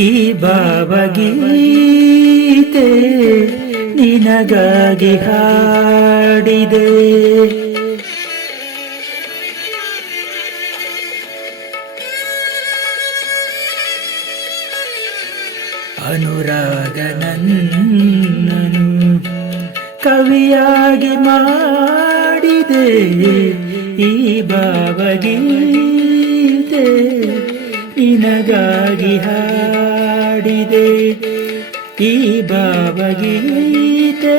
ಈ ಭಾವಗೀತೆ ನಿನಗಾಗಿ ಹಾಡಿದೆ, ಅನುರಾಗ ನನ್ನನು ಕವಿಯಾಗಿ ಮಾಡಿದೆ. ಈ ಭಾವಗೀತೆ ನಿನಗಾಗಿ ಹಾಡಿದೆ, ಈ ಭಾವಗೀತೆ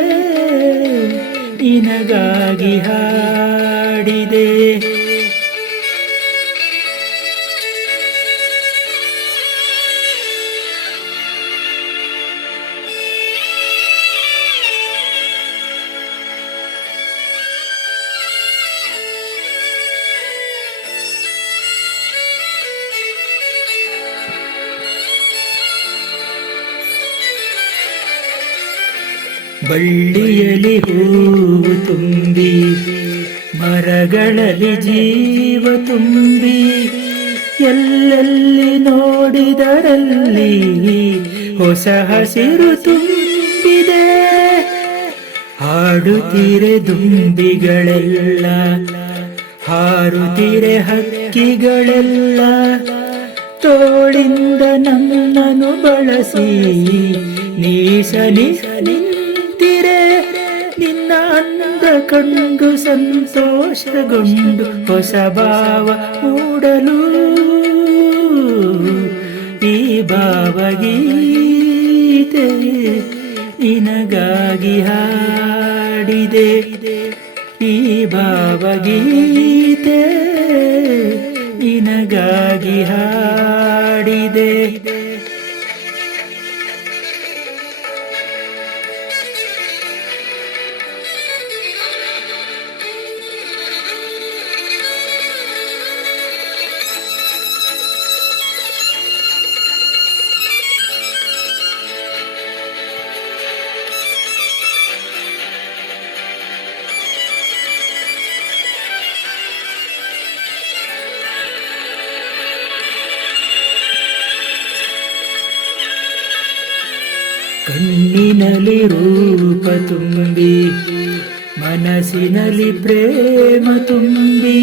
ನಿನಗಾಗಿ ಹಾಡಿದೆ. ಬಳ್ಳಿಯಲ್ಲಿ ಹೂವು ತುಂಬಿ, ಮರಗಳಲ್ಲಿ ಜೀವ ತುಂಬಿ, ಎಲ್ಲೆಲ್ಲಿ ನೋಡಿದರಲ್ಲಿ ಹೊಸ ಹಸಿರು ತುಂಬಿದೆ. ಹಾಡುತ್ತಿರೆ ದುಂಬಿಗಳೆಲ್ಲ, ಹಾರುತ್ತಿರೆ ಹಕ್ಕಿಗಳೆಲ್ಲ, ತೋಳಿಂದ ನನ್ನನ್ನು ಬಳಸಿ ನೀಸನಿಸನಿ ನಿನ್ನ ಅಂದ ಕಂಡು ಸಂತೋಷಗೊಂಡು ಹೊಸ ಭಾವ ಮೂಡಲು. ಈ ಭಾವಗೀತೆ ನಿನಗಾಗಿ ಹಾಡಿದೆ, ಈ ಭಾವಗೀತೆ ನಿನಗಾಗಿ ಹಾಡಿದೆ. ಕಣ್ಣಿನಲ್ಲಿ ರೂಪ ತುಂಬಿ, ಮನಸ್ಸಿನಲ್ಲಿ ಪ್ರೇಮ ತುಂಬಿ,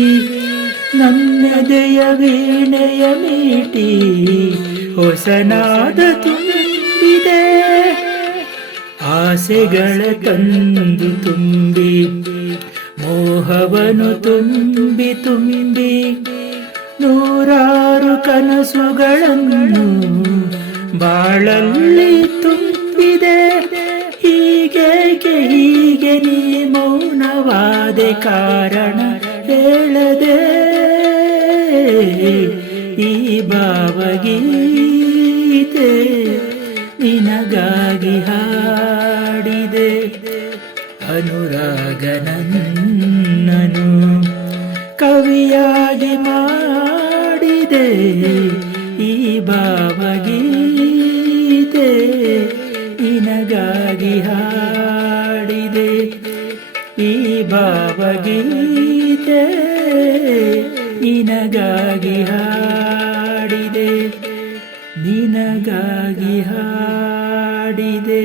ನನ್ನೆದೆಯ ವೀಣೆಯ ಮೀಟಿ ಹೊಸನಾದ ತುಂಬಿದೆ. ಆಸೆಗಳ ತಂದು ತುಂಬಿ, ಮೋಹವನು ತುಂಬಿ ತುಂಬಿ, ನೂರಾರು ಕನಸುಗಳನ್ನು ಬಾಳಲ್ಲಿ ತುಂಬಿದೆ. ಹೀಗೆ ನೀ ಮೌನವಾದೆ ಕಾರಣ ಹೇಳದೆ. ಈ ಭಾವಗೀತೆ ನಿನಗಾಗಿ ಹಾಡಿದೆ, ಅನುರಾಗ ನನ್ನನು ಕವಿಯಾಗಿ ಮಾಡಿದೆ. ಈ ಭಾವಗೀತೆ ನಿನಗಾಗಿ ಹಾಡಿದೆ, ಈ ಭಾವಗೀತೆ ನಿನಗಾಗಿ ಹಾಡಿದೆ, ನಿನಗಾಗಿ ಹಾಡಿದೆ.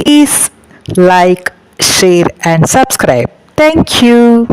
Please like, share and subscribe. Thank you.